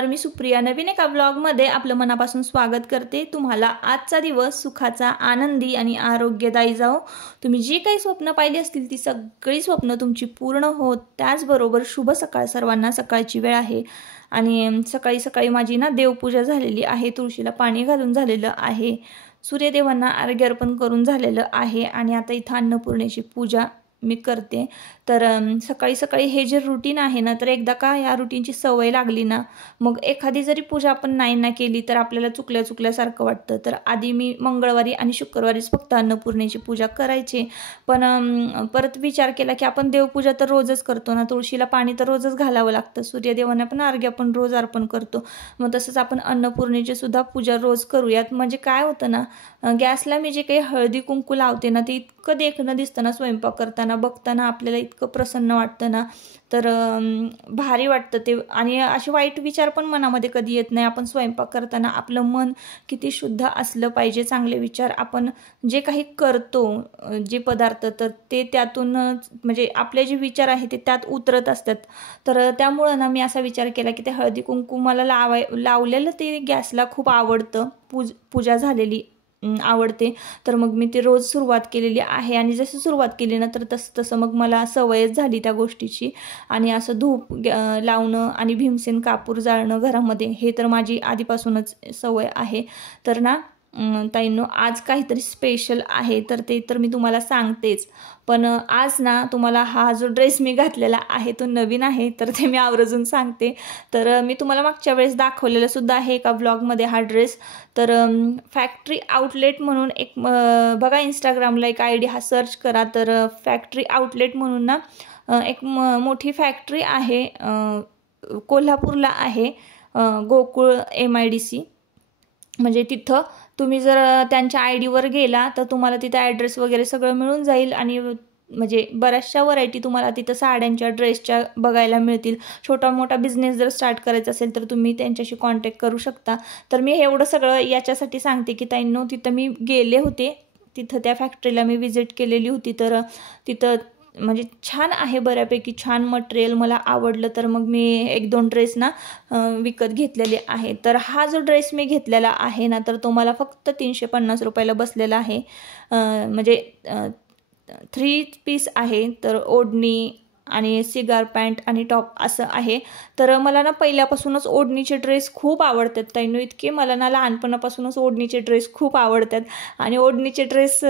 नमस्कार, मी सुप्रिया नवीन एका ब्लॉगमध्ये आपलं मनापासून स्वागत करते। तुम्हाला आजचा दिवस सुखाचा, आनंदी आणि आरोग्यदायी जाओ। तुम्ही जी काही स्वप्न पाहिली असतील ती सगळी स्वप्न तुमची पूर्ण होत। त्याचबरोबर शुभ सकाळ सर्वांना। सकाळची वेळ आहे आणि सकाळी सकाळी माझी ना देवपूजा झालेली आहे, तुळशीला पाणी घालून झालेलं आहे, सूर्यदेवांना अर्घ्य अर्पण करून झालेलं आहे आणि आता इथं अन्नपूर्णेची पूजा मी करते। तर सकाळी सकाळी हे जे रूटीन आहे ना, तर एकदा का या रूटीनची सवय लागली ना, मग एखादी जरी पूजा आपण नाही ना केली तर आपल्याला चुकल्यासारखं वाटतं। तर आधी मी मंगळवारी आणि शुक्रवारीच फक्त अन्नपूर्णेची पूजा करायचे, पण परत विचार केला की आपण देवपूजा तर रोजच करतो ना, तुळशीला पाणी तर रोजच घालावं लागतं, सूर्यदेवांना पण अर्घ्य आपण रोज अर्पण करतो, मग तसंच आपण अन्नपूर्णेची सुद्धा पूजा रोज करूयात। म्हणजे काय होतं ना, गॅसला मी जे काही हळदी कुंकू लावते ना, ते इतकं देखणं दिसतं ना, स्वयंपाक करताना बघताना आपल्याला इतकं प्रसन्न वाटतं ना, तर भारी वाटतं ते। आणि असे वाईट विचार पण मनामध्ये कधी येत नाही। आपण स्वयंपाक करताना आपलं मन किती शुद्ध असलं पाहिजे, चांगले विचार आपण जे काही करतो, जे पदार्थ, तर ते त्यातून म्हणजे आपले जे विचार आहे ते त्यात उतरत असतात। तर त्यामुळं ना मी असा विचार केला की ते हळदी कुंकू मला लावलेलं ते गॅसला खूप आवडतं, पूजा झालेली आवडते, तर मग मी ते रोज सुरुवात केलेली आहे। आणि जसं सुरुवात केली ना, तर तसं मग मला सवयच झाली त्या गोष्टीची। आणि असं धूप लावणं आणि भीमसेन कापूर जाळणं घरामध्ये, हे तर माझी आधीपासूनच सवय आहे। तर ना ताईंनो, आज काहीतरी स्पेशल आहे, तर ते तर मी तुम्हाला सांगतेच, पण आज ना तुम्हाला हा जो ड्रेस मी घातलेला आहे तो नवीन आहे, तर ते मी आवर्जून सांगते। तर मी तुम्हाला मागच्या वेळेस दाखवलेलं सुद्धा आहे एका ब्लॉगमध्ये हा ड्रेस। तर फॅक्टरी आउटलेट म्हणून एक बघा, इंस्टाग्रामला एक ID हा सर्च करा, तर फॅक्टरी आउटलेट म्हणून ना एक मोठी फॅक्टरी आहे, कोल्हापूरला आहे, गोकुळ MIDC, म्हणजे तिथं तुम्ही जर त्यांच्या ID वर गेला तर तुम्हाला तिथं ॲड्रेस वगैरे सगळं मिळून जाईल। आणि म्हणजे बऱ्याचशा व्हरायटी तुम्हाला तिथं साड्यांच्या, ड्रेसच्या बघायला मिळतील। छोटा मोठा बिझनेस जर स्टार्ट करायचा असेल तर तुम्ही त्यांच्याशी कॉन्टॅक्ट करू शकता। तर मी एवढं सगळं याच्यासाठी सांगते की ताईंनो, तिथं मी गेले होते, तिथं त्या फॅक्टरीला मी व्हिजिट केलेली होती, तर तिथं म्हणजे छान आहे, बऱ्यापैकी छान मटेरियल मला आवडलं, तर मग मी 1-2 ड्रेस ना विकत घेतलेले आहे। तर हा जो ड्रेस मी घेतलेला आहे ना, तर तो मला फक्त 350 रुपयाला बसलेला आहे। म्हणजे 3 पीस आहे, तर ओढणी आणि सिगार पॅन्ट आणि टॉप असं आहे। तर मला ना पहिल्यापासूनच ओढणीचे ड्रेस खूप आवडतात ताईंनो, इतके मला ना लहानपणापासूनच ओढणीचे ड्रेस खूप आवडतात आणि ओढणीचे ड्रेस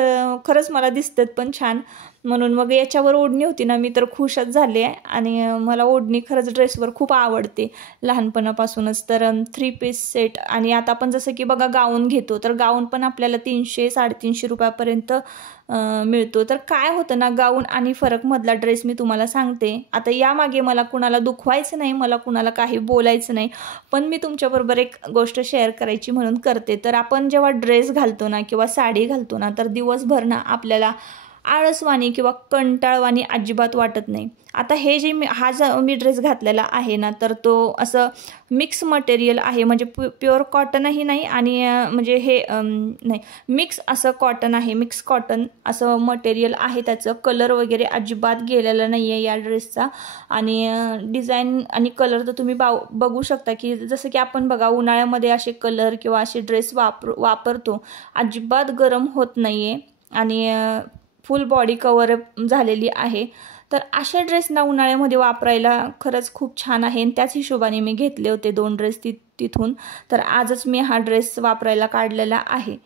खरंच मला दिसतात पण छान, म्हणून मग याच्यावर ओढणी होती ना, मी तर खुशच झाले। आणि मला ओढणी खरंच ड्रेसवर खूप आवडते लहानपणापासूनच। तर 3 पीस सेट, आणि आता आपण जसं की बघा गाऊन घेतो, तर गाऊन पण आपल्याला 300-350 रुपयापर्यंत मिळतो। तर काय होतं ना, गाऊन आणि फरक मधला ड्रेस मी तुम्हाला सांगते। आता यामागे मला कुणाला दुखवायचं नाही, मला कुणाला काही बोलायचं नाही, पण मी तुमच्याबरोबर एक गोष्ट शेअर करायची म्हणून करते। तर आपण जेव्हा ड्रेस घालतो ना किंवा साडी घालतो ना, तर दिवसभर ना आपल्याला आळसवाणी किंवा कंटाळवाणी अजिबात वाटत नाही। आता हे जे हा जो मी ड्रेस घातलेला आहे ना, तर तो असं मिक्स मटेरियल आहे, म्हणजे प्युअर कॉटनही नाही आणि म्हणजे हे नाही, मिक्स असं कॉटन आहे, मिक्स कॉटन असं मटेरियल आहे त्याचं। कलर वगैरे अजिबात गेलेला नाही आहे या ड्रेसचा, आणि डिझाईन आणि कलर तर तुम्ही बघू शकता की जसं की आपण बघा उन्हाळ्यामध्ये असे कलर किंवा असे ड्रेस वापरतो, अजिबात गरम होत नाही आहे आणि फुल बॉडी कवर झालेली आहे। तर अशा ड्रेस ना उन्हाळ्यामध्ये वापरायला खरंच खूप छान आहे, आणि त्याच हिशोबाने मी घेतले होते 2 ड्रेस तिथून। तर आजच मी हा ड्रेस वापरायला काढलेला आहे।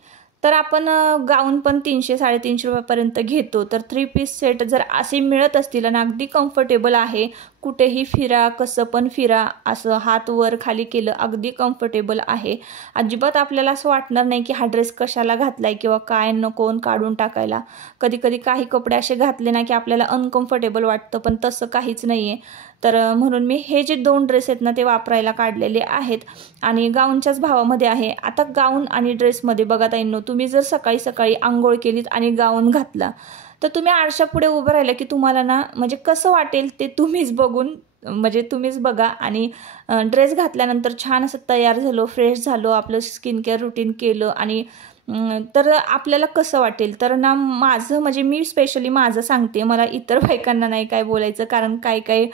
तर आपण गाऊन पण 300-350 रुपयापर्यंत घेतो, तर 3 पीस सेट जर असे मिळत असतील आणि अगदी कम्फर्टेबल आहे, कुठेही फिरा, कसं पण फिरा, असं हात वर खाली केलं, अगदी कम्फर्टेबल आहे। अजिबात आपल्याला असं वाटणार नाही की हा ड्रेस कशाला घातलाय किंवा काय, नको काढून टाकायला। कधी कधी काही कपडे असे घातले ना की आपल्याला अनकम्फर्टेबल वाटतं, पण तसं काहीच नाही आहे। तर म्हणून मी हे जे 2 ड्रेस आहेत ना ते वापरायला काढलेले आहेत, आणि गाऊनच्याच भावामध्ये आहे। आता गाऊन आणि ड्रेसमध्ये बघा ताईंनो, तुम्ही जर सकाळी सकाळी आंघोळ केलीत आणि गाऊन घातला, तर तुम्ही आरशापुढे उभं राहिलं की तुम्हाला ना म्हणजे कसं वाटेल ते तुम्हीच बघून, म्हणजे तुम्हीच बघा। आणि ड्रेस घातल्यानंतर छान असं तयार झालो, फ्रेश झालो, आपलं स्किन केअर रुटीन केलं, आणि तर आपल्याला कसं वाटेल. तर ना माझं म्हणजे मी स्पेशली माझं सांगते, मला इतर बायकांना नाही काय बोलायचं, कारण काही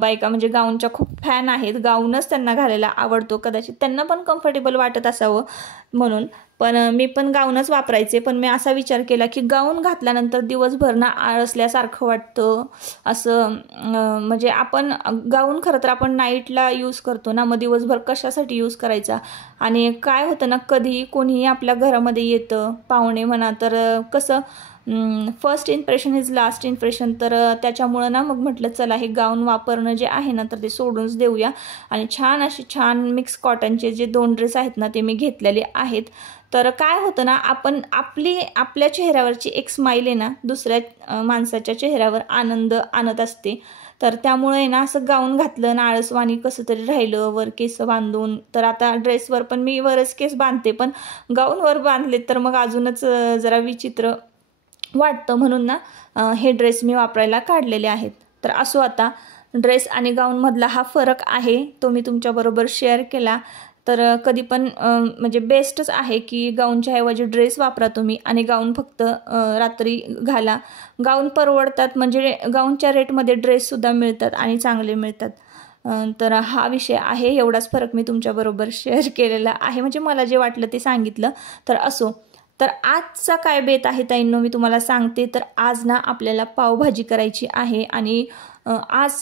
बायका म्हणजे गाऊनच्या खूप फॅन आहेत, गाऊनच त्यांना घालायला आवडतो, कदाचित त्यांना पण कम्फर्टेबल वाटत असावं म्हणून. पण मी पण गाऊनच वापरायचे. पण मी असा विचार केला की गाऊन घातल्यानंतर दिवसभर ना आळसल्यासारखं वाटतं असं. म्हणजे आपण गाऊन खरं तर आपण नाईटला यूज करतो ना, मग दिवसभर कशासाठी यूज करायचा. आणि काय होतं ना, कधीही कोणीही आपल्या घरामध्ये येतं, पाहुणे म्हणा, तर कसं first impression is last impression. तर त्याच्यामुळं ना मग म्हटलं चला हे गाऊन वापरणं जे आहे ना तर ते सोडूनच देऊया. आणि छान मिक्स कॉटनचे जे 2 ड्रेस आहेत ना ते मी घेतलेले आहेत. तर काय होतं ना, आपण आपल्या चेहऱ्यावरची एक स्माईल आहे ना दुसऱ्या माणसाच्या चेहऱ्यावर आनंद आणत असते. तर त्यामुळे ना असं गाऊन घातलं ना आळसवाणी कसं तरी राहिलं, वर केस बांधून. तर आता ड्रेसवर पण मी वरच केस बांधते, पण गाऊनवर बांधले तर मग अजूनच जरा विचित्र वाटतं. म्हणून ना हे ड्रेस मी वापरायला काढलेले आहेत. तर असो, आता ड्रेस आणि गाऊनमधला हा फरक आहे तो मी तुमच्याबरोबर शेअर केला. तर कधी पण म्हणजे बेस्टच आहे की गाऊनच्या ऐवजी ड्रेस वापरा तुम्ही, आणि गाऊन फक्त रात्री घाला. गाऊन परवडतात, म्हणजे गाऊनच्या रेटमध्ये ड्रेससुद्धा मिळतात आणि चांगले मिळतात. तर हा विषय आहे, एवढाच फरक मी तुमच्याबरोबर शेअर केलेला आहे, म्हणजे मला जे वाटलं ते सांगितलं. तर असो, तर आजचा काय बेत आहे ताईंनो मी तुम्हाला सांगते. तर आज ना आपल्याला पावभाजी करायची आहे, आणि आज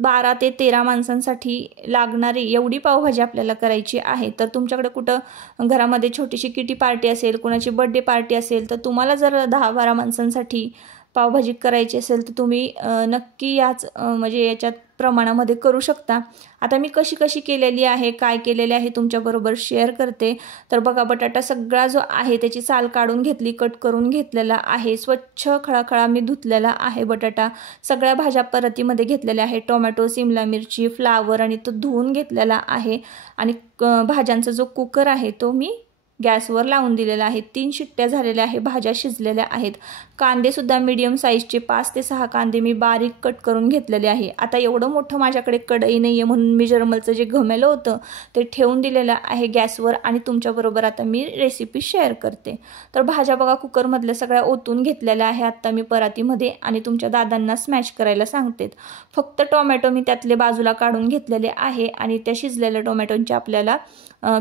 12 ते 13 माणसांसाठी लागणारी एवढी पावभाजी आपल्याला करायची आहे. तर तुमच्याकडे कुठं घरामध्ये छोटीशी किटी पार्टी असेल, कोणाची बर्थडे पार्टी असेल, तर तुम्हाला जर 10-12 माणसांसाठी पावभाजी करायची असेल तर तुम्ही नक्की याच म्हणजे याच्यात प्रमाणामध्ये करू शकता. आता मी कशी केलेली आहे, काय केलेले आहे तुमच्याबरोबर शेअर करते. तर बघा, बटाटा सगळा जो आहे त्याची साल काढून घेतली, कट करून घेतलेला आहे, स्वच्छ खळाखळा मी धुतलेला आहे बटाटा. सगळ्या भाज्या परतीमध्ये घेतलेल्या आहे, टोमॅटो, सिमला मिरची, फ्लावर, आणि तो धुवून घेतलेला आहे. आणि भाज्यांचा जो कुकर आहे तो मी गॅसवर लावून दिलेला आहे. 3 शिट्ट्या झालेल्या आहे, भाज्या शिजलेल्या आहेत. कांदेसुद्धा मीडियम साईजचे 5 ते 6 कांदे मी बारीक कट करून घेतलेले आहे. आता एवढं मोठं माझ्याकडे कढई नाही आहे, म्हणून मी जर्मलचं जे घमेलं होतं ते ठेवून दिलेलं आहे गॅसवर, आणि तुमच्याबरोबर आता मी रेसिपी शेअर करते. तर भाज्या बघा कुकरमधल्या सगळ्या ओतून घेतलेल्या आहे आत्ता मी परातीमध्ये, आणि तुमच्या दादांना स्मॅश करायला सांगते. फक्त टोमॅटो मी त्यातले बाजूला काढून घेतलेले आहे, आणि त्या शिजलेल्या टोमॅटोंची आपल्याला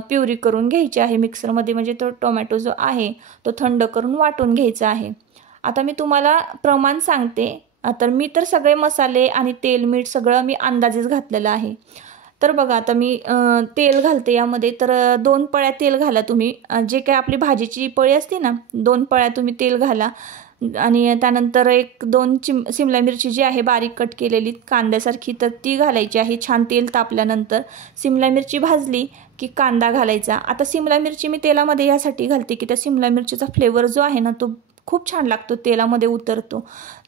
प्युरी करून घ्यायची आहे मिक्सरमध्ये. म्हणजे तो टोमॅटो जो आहे तो थंड करून वाटून घ्यायचा आहे. आता मी तुम्हाला प्रमाण सांगते. तर मी तर सगळे मसाले आणि तेल मीठ सगळं मी अंदाजेच घातलेलं आहे. तर बघा, आता मी तेल घालते यामध्ये. तर 2 पळ्या तेल घाला तुम्ही. जे काय आपली भाजीची पळी असते ना, 2 पळ्या तुम्ही तेल घाला. आणि त्यानंतर 1-2 सिमला मिरची जी आहे बारीक कट केलेली कांद्यासारखी, तर ती घालायची आहे. छान तेल तापल्यानंतर सिमला मिरची भाजली की कांदा घालायचा. आता सिमला मिरची मी तेलामध्ये यासाठी घालते की त्या सिमला मिरचीचा फ्लेवर जो आहे ना तो खूप छान लागतो, तेलामध्ये उतरतो.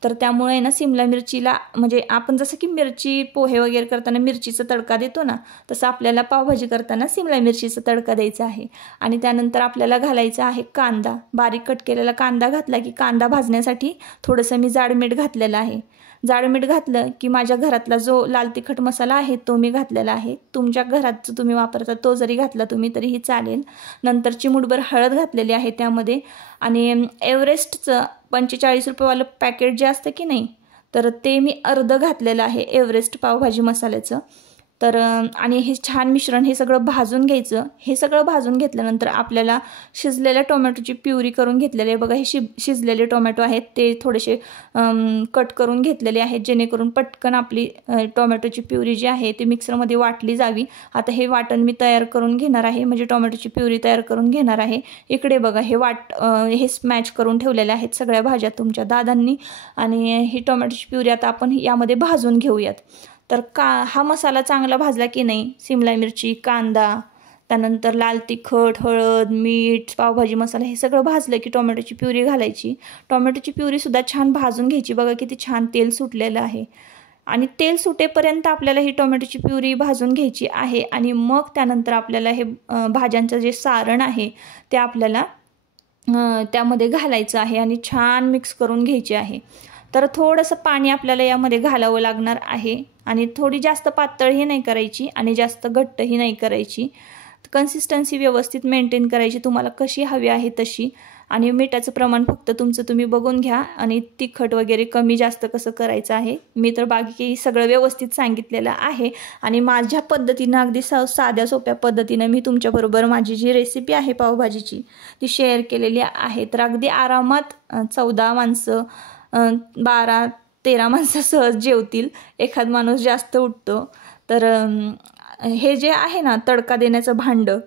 तर त्यामुळे ना सिमला मिरचीला, म्हणजे आपण जसं की मिरची पोहे वगैरे करताना मिरचीचा तडका देतो ना, तसं आपल्याला पावभाजी करताना सिमला मिरचीचा तडका द्यायचा आहे. आणि त्यानंतर आपल्याला घालायचा आहे कांदा. बारीक कट केलेला कांदा घातला की कांदा भाजण्यासाठी थोडंसं मी जाड मीठ घातलेलं आहे. जाड मीठ घातलं की माझ्या घरातला जो लाल तिखट मसाला आहे तो मी घातलेला आहे. तुमच्या घरात जो तुम्ही वापरता तो जरी घातला तुम्ही तरीही चालेल. नंतर चिमूटभर हळद घातलेली आहे त्यामध्ये. आणि एव्हरेस्टचं 45 रुपयेवालं पॅकेट जे असतं की नाही, तर ते मी अर्धं घातलेलं आहे एव्हरेस्ट पावभाजी मसाल्याचं. तर आणि हे छान मिश्रण हे सगळं भाजून घ्यायचं. हे सगळं भाजून घेतल्यानंतर आपल्याला शिजलेल्या टोमॅटोची प्युरी करून घेतलेली आहे. बघा, हे शिजलेले टोमॅटो आहेत ते थोडेसे कट करून घेतलेले आहेत, जेणेकरून पटकन आपली टोमॅटोची प्युरी जी आहे ती मिक्सरमध्ये वाटली जावी. आता हे वाटण मी तयार करून घेणार आहे, म्हणजे टोमॅटोची प्युरी तयार करून घेणार आहे. इकडे बघा, हे स्मॅच करून ठेवलेले आहेत सगळ्या भाज्या तुमच्या दादांनी. आणि ही टोमॅटोची प्युरी आता आपण यामध्ये भाजून घेऊयात. तर हा मसाला चांगला भाजला की नाही, सिमला मिरची, कांदा, त्यानंतर लाल तिखट, हळद, मीठ, पावभाजी मसाला हे सगळं भाजलं की टोमॅटोची प्युरी घालायची. टोमॅटोची प्युरीसुद्धा छान भाजून घ्यायची. बघा किती छान तेल सुटलेलं आहे. आणि तेल सुटेपर्यंत आपल्याला ही टोमॅटोची प्युरी भाजून घ्यायची आहे. आणि मग त्यानंतर आपल्याला हे भाज्यांचं जे सारण आहे ते आपल्याला त्यामध्ये घालायचं आहे आणि छान मिक्स करून घ्यायचे आहे. तर थोडंसं पाणी आपल्याला यामध्ये घालावं लागणार आहे, आणि थोडी जास्त पातळही नाही करायची आणि जास्त घट्टही नाही करायची. कन्सिस्टन्सी व्यवस्थित मेंटेन करायची, तुम्हाला कशी हवी आहे तशी. आणि मिठाचं प्रमाण फक्त तुमचं तुम्ही बघून घ्या, आणि तिखट वगैरे कमी जास्त कसं करायचं आहे. मी तर बाकी सगळं व्यवस्थित सांगितलेलं आहे, आणि माझ्या पद्धतीनं अगदी साध्या सोप्या पद्धतीनं मी तुमच्याबरोबर माझी जी रेसिपी आहे पावभाजीची ती शेअर केलेली आहे. तर अगदी आरामात 14 माणसं 12-13 माणसं सहज जेवतील. एखाद माणूस जास्त उठतो. तर हे जे आहे ना तडका देण्याचं भांडं,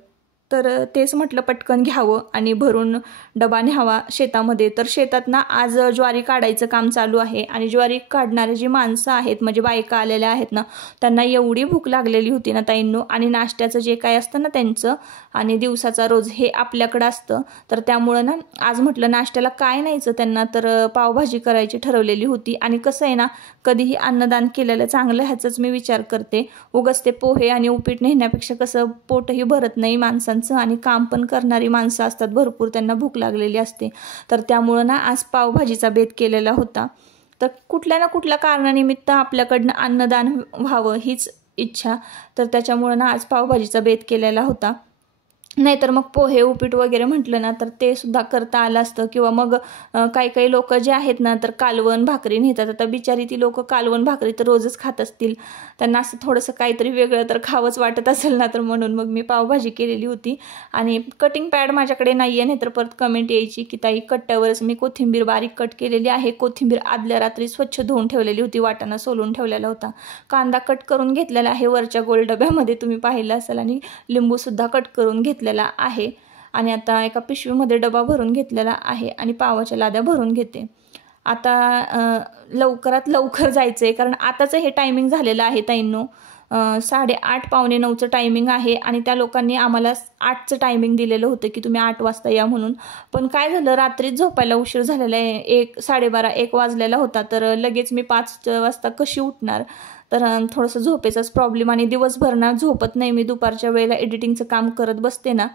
तर तेच म्हटलं पटकन घ्यावं आणि भरून डबा न्यावा शेतामध्ये. तर शेतात ना आज ज्वारी काढायचं काम चालू आहे, आणि ज्वारी काढणारे जी माणसं आहेत म्हणजे बायका आलेल्या आहेत ना, त्यांना एवढी भूक लागलेली होती ना ताईंनो. आणि नाश्त्याचं जे काय असतं ना त्यांचं, आणि दिवसाचा रोज हे आपल्याकडं असतं. तर त्यामुळं ना आज म्हटलं नाश्त्याला काय न्यायचं त्यांना, तर पावभाजी करायची ठरवलेली होती. आणि कसं आहे ना, कधीही अन्नदान केलेलं चांगलं ह्याचाच मी विचार करते. उगाच ते पोहे आणि उपीट नेण्यापेक्षा कसं पोटही भरत नाही माणसांचं, आणि काम पण करणारी माणसं असतात भरपूर, त्यांना भूक लागलेली असते. तर त्यामुळं ना आज पावभाजीचा बेत केलेला होता. तर कुठल्या ना कुठल्या कारणानिमित्त आपल्याकडनं अन्नदान व्हावं हीच इच्छा. तर त्याच्यामुळं ना आज पावभाजीचा बेत केलेला होता. नाहीतर मग पोहे उपीट वगैरे म्हटलं ना तर ते सुद्धा करता आलं असतं. किंवा मग काही लोक जे आहेत ना तर कालवण भाकरी नेतात. आता बिचारी ती लोक कालवण भाकरी तर रोजच खात असतील, त्यांना असं थोडंसं काहीतरी वेगळं तर खावंच वाटत असेल ना, तर म्हणून मग मी पावभाजी केलेली होती. आणि कटिंग पॅड माझ्याकडे नाही आहे, नाही तर परत कमेंट यायची की ताई कट्ट्यावरच मी कोथिंबीर बारीक कट केलेली आहे. कोथिंबीर आदल्या रात्री स्वच्छ धुवून ठेवलेली होती, वाटाणा सोलून ठेवलेला होता. कांदा कट करून घेतलेला आहे वरच्या गोल डब्यामध्ये, तुम्ही पाहिलं असेल. आणि लिंबूसुद्धा कट करून घेतलेला आहे. आणि आता एका पिशवीमध्ये डबा भरून घेतलेला आहे, आणि पावाच्या लाद्या भरून घेते. आता लवकरात लवकर जायचं आहे, कारण आताचं हे टायमिंग झालेलं आहे ताईंनो. 8:30 पावणे 9चं टायमिंग आहे, आणि त्या लोकांनी आम्हाला 8चं टायमिंग दिलेलं होतं की तुम्ही 8 वाजता या म्हणून. पण काय झालं, रात्रीच झोपायला उशीर झालेला आहे. 12:30-1 वाजलेला होता. तर लगेच मी 5 वाजता कशी उठणार. तर थोडंसं झोपेचाच प्रॉब्लेम, आणि दिवसभर ना झोपत नाही मी. दुपारच्या वेळेला एडिटिंगचं काम करत बसते ना,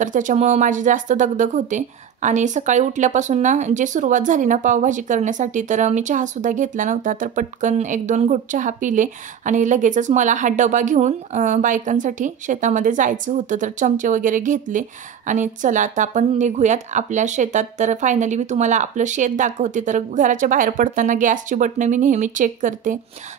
तर त्याच्यामुळं माझी जास्त दगदग होते. आणि सकाळी उठल्यापासून ना जे सुरुवात झाली ना पावभाजी करण्यासाठी, तर मी चहासुद्धा घेतला नव्हता. तर पटकन 1-2 घोट चहा पिले, आणि लगेचच मला हा डबा घेऊन बायकांसाठी शेतामध्ये जायचं होतं. तर चमचे वगैरे घेतले, आणि चला आता आपण निघूयात आपल्या शेतात. तर फायनली मी तुम्हाला आपलं शेत दाखवते. तर घराच्या बाहेर पडताना गॅसची बटणं मी नेहमी चेक करते.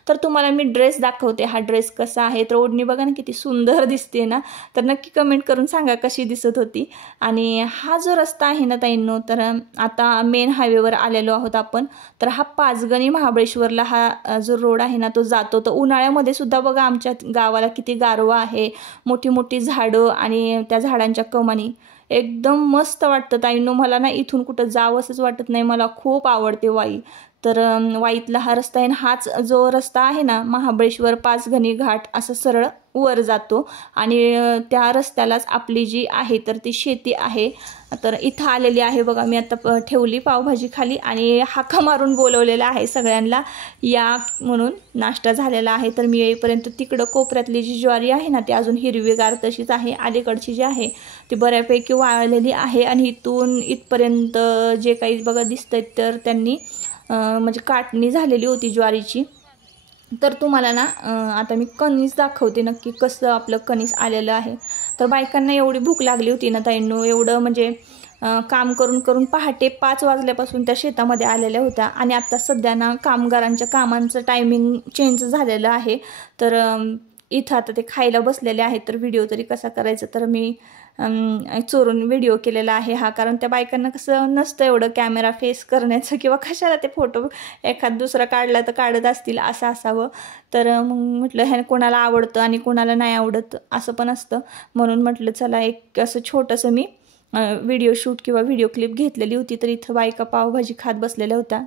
तर तुम्हाला मी ड्रेस दाखवते. हा ड्रेस कसा आहे, तर ओढणी बघा ना किती सुंदर दिसते ना. तर नक्की कमेंट करून सांगा कशी दिसत होती. आणि हा जो रस्ता आहे ना ताईंनो, तर आता मेन हायवेवर आलेलो आहोत आपण. तर हा पाचगणी महाबळेश्वरला हा जो रोड आहे ना तो जातो. तर उन्हाळ्यामध्ये सुद्धा बघा आमच्या गावाला किती गारवा आहे, मोठी मोठी झाडं, आणि त्या झाडांच्या कमानी एकदम मस्त वाटतं ताईंनो. मला ना इथून कुठं जावंसंच वाटत नाही, मला खूप आवडते वाई. तर वाईतला हा रस्ता आहे, हाच जो रस्ता आहे ना महाबळेश्वर पाचगणी घाट असं सरळ वर जातो. आणि त्या रस्त्यालाच आपली जी आहे तर ती शेती आहे. तर इथं आलेली आहे बघा, मी आता ठेवली पावभाजी खाली, आणि हाका मारून बोलवलेला आहे सगळ्यांना या म्हणून. नाश्ता झालेला आहे. तर मी येईपर्यंत तिकडं कोपऱ्यातली जी ज्वारी आहे ना ती अजून हिरवीगार तशीच आहे. अलीकडची जी आहे ती बऱ्यापैकी वाळलेली आहे, आणि इथून इथपर्यंत जे काही बघा दिसतंय तर त्यांनी म्हणजे काटणी झालेली होती ज्वारीची. तर तुम्हाला ना आता मी कणीस दाखवते नक्की कसं आपलं कणीस आलेलं आहे. तर बायकांना एवढी भूक लागली होती ना ताईंनो, एवढं म्हणजे काम करून करून पहाटे 5 वाजल्यापासून त्या शेतामध्ये आलेल्या होत्या. आणि आता सध्या ना कामगारांच्या कामांचं टायमिंग चेंज झालेलं आहे. तर इथं आता ते खायला बसलेले आहेत. तर व्हिडिओ तरी कसा करायचा, तर मी चोरून व्हिडिओ केलेला आहे हा. कारण त्या बायकांना कसं नसतं एवढं कॅमेरा फेस करण्याचं, किंवा कशाला ते फोटो एखाद दुसरा काढला तर काढत असतील असं असावं. तर मग म्हटलं ह्या कोणाला आवडतं आणि कोणाला नाही आवडत असं पण असतं. म्हणून म्हटलं चला एक असं छोटंसं मी व्हिडिओ शूट किंवा व्हिडिओ क्लिप घेतलेली होती. तर इथं बायका पावभाजी खात बसलेल्या होत्या.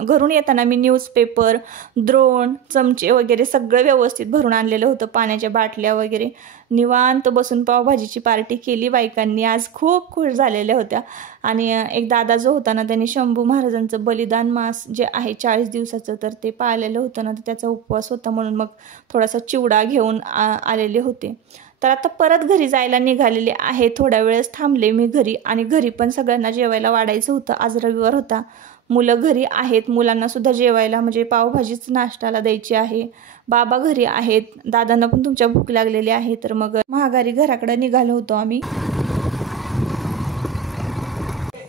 घरून येताना मी न्यूजपेपर, द्रोण, चमचे वगैरे सगळं व्यवस्थित भरून आणलेलं होतं, पाण्याच्या बाटल्या वगैरे. निवांत बसून पावभाजीची पार्टी केली बायकांनी. आज खूप खुश झालेल्या होत्या. आणि एक दादा जो होता ना त्यांनी शंभू महाराजांचं बलिदान मास जे आहे 40 दिवसाचं, तर ते पाळलेलं होतं ना, तर त्याचा उपवास होता म्हणून मग थोडासा चिवडा घेऊन आलेले होते. तर आता परत घरी जायला निघालेले आहे. थोड्या वेळेस थांबले मी घरी, आणि घरी पण सगळ्यांना जेवायला वाढायचं होतं. आज रविवार होता मुलं घरी आहेत, मुलांना सुद्धा जेवायला म्हणजे पावभाजीच नाश्त्याला द्यायची आहे. बाबा घरी आहेत, दादांना पण तुमच्या भूक लागलेली आहे. तर मग महागारी घराकडे निघालो होतो आम्ही.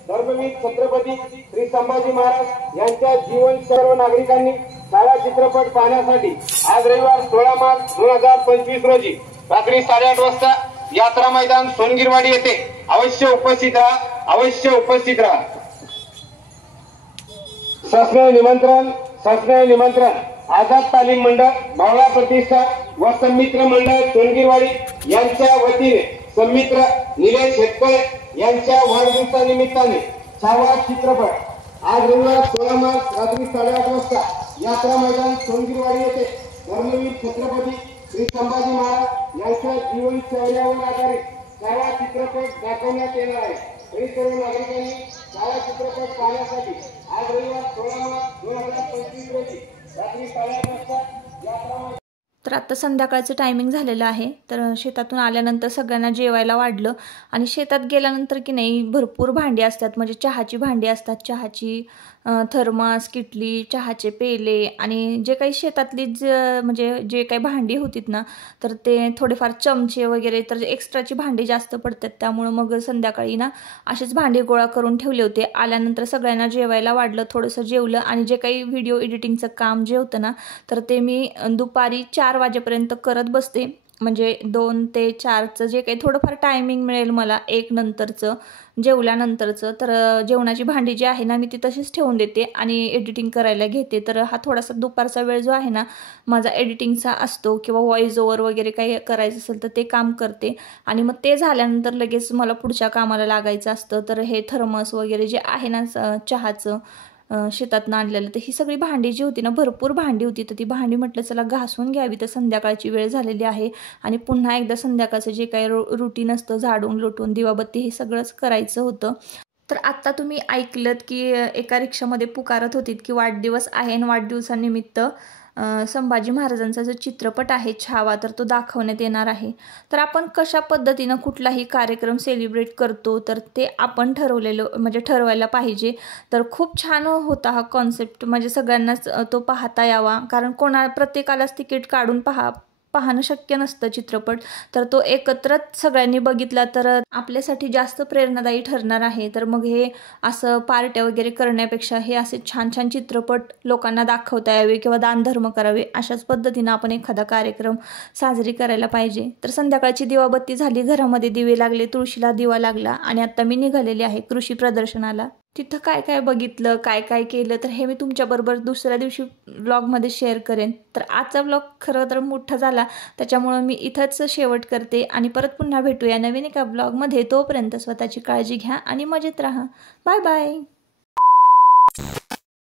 धर्मवीर छत्रपती श्री संभाजी महाराज यांच्या जीवन सर्व नागरिकांनी छायाचित्रपट पाहण्यासाठी आज रविवार 16 मार्च 2025 रोजी रात्री 8:30 वाजता यात्रा मैदान सोनगिरवाडी येथे अवश्य उपस्थित राहा. सस्नेह निमंत्रण आझाद तालीम मंडळ, भावळा प्रतिष्ठान व सन्मित्र मंडळ सोनगिरवाडी यांच्या वतीने सन्मित्र निलेश शेतकरे यांच्या वाढदिवसानिमित्ताने छावा चित्रपट आज रविवार 16 मार्च रात्री 8:30 वाजता यात्रा मैदान सोनगिरवाडी येथे धर्मवीर छत्रपती श्री संभाजी महाराज यांच्या जीवन शौर्यावर आधारित छावा चित्रपट दाखवण्यात येणार आहे. तरी सर्व नागरिकांनी छावा चित्रपट पाहण्यासाठी आज रविवार 16 मार्च 2025 रोजी रात्री 8:30 वाजता यात्रा. तर आता संध्याकाळचं टायमिंग झालेलं आहे. तर शेतातून आल्यानंतर सगळ्यांना जेवायला वाढलं आणि शेतात गेल्यानंतर की नाही भरपूर भांडी असतात, म्हणजे चहाची भांडी असतात, चहाची थर्मास, किटली, चहाचे पेले आणि जे काही शेतातली म्हणजे जे काही भांडी होतीत ना, तर ते थोडेफार चमचे वगैरे तर एक्स्ट्राची भांडी जास्त पडतात. त्यामुळं मग संध्याकाळी ना असेच भांडी गोळा करून ठेवले होते. आल्यानंतर सगळ्यांना जेवायला वाढलं, थोडंसं जेवलं आणि जे काही व्हिडिओ एडिटिंगचं काम जे होतं ना, तर ते मी दुपारी 4 वाजेपर्यंत करत बसते. म्हणजे 2 ते 4चं जे काही थोडंफार टायमिंग मिळेल मला 1 नंतरचं जेवल्यानंतरचं, तर जेवणाची भांडी जी आहे ना मी ती तशीच ठेवून देते आणि एडिटिंग करायला घेते. तर हा थोडासा दुपारचा वेळ जो आहे ना माझा एडिटिंगचा असतो किंवा व्हॉइस ओव्हर वगैरे काही करायचं असेल तर ते काम करते आणि मग ते झाल्यानंतर लगेच मला पुढच्या कामाला लागायचं असतं. तर हे थर्मस वगैरे जे आहे ना चहाचं शेतातनं आणलेलं, तर ही सगळी भांडी जी होती ना भरपूर भांडी होती. तर ती भांडी म्हटलं चला घासून घ्यावी, तर संध्याकाळची वेळ झालेली आहे आणि पुन्हा एकदा संध्याकाळचं जे काही रुटीन असतं झाडून लोटून दिवाबत्ती हे सगळंच करायचं होतं. तर आत्ता तुम्ही ऐकलत की एका रिक्षामध्ये पुकारत होतीत की वाढदिवस आहे आणि वाढदिवसानिमित्त संभाजी महाराजांचा जो चित्रपट आहे छावा तर तो दाखवण्यात येणार आहे. तर आपण कशा पद्धतीनं कुठलाही कार्यक्रम सेलिब्रेट करतो तर ते आपण म्हणजे ठरवायला पाहिजे. तर खूप छान होता हा कॉन्सेप्ट, म्हणजे सगळ्यांनाच तो पाहता यावा, कारण प्रत्येकालाच तिकीट काढून पाहणं शक्य नसतं चित्रपट. तर तो एकत्रच सगळ्यांनी बघितला तर आपल्यासाठी जास्त प्रेरणादायी ठरणार आहे. तर मग हे असं पार्ट्या वगैरे करण्यापेक्षा हे असे छान छान चित्रपट लोकांना दाखवता यावे किंवा दानधर्म करावे, अशाच पद्धतीनं आपण एखादा कार्यक्रम साजरी करायला पाहिजे. तर संध्याकाळची दिवाबत्ती झाली, घरामध्ये दिवे लागले, तुळशीला दिवा लागला आणि आता मी निघालेली आहे कृषी प्रदर्शनाला. तिथं काय काय बघितलं, काय काय केलं, तर हे मी तुमच्याबरोबर दुसऱ्या दिवशी व्लॉगमध्ये शेअर करेन. तर आजचा व्लॉग खरं तर मोठा झाला, त्याच्यामुळं मी इथंच शेवट करते आणि परत पुन्हा भेटूया नवीन एका व्लॉगमध्ये. तोपर्यंत स्वतःची काळजी घ्या आणि मजेत राहा. Bye bye.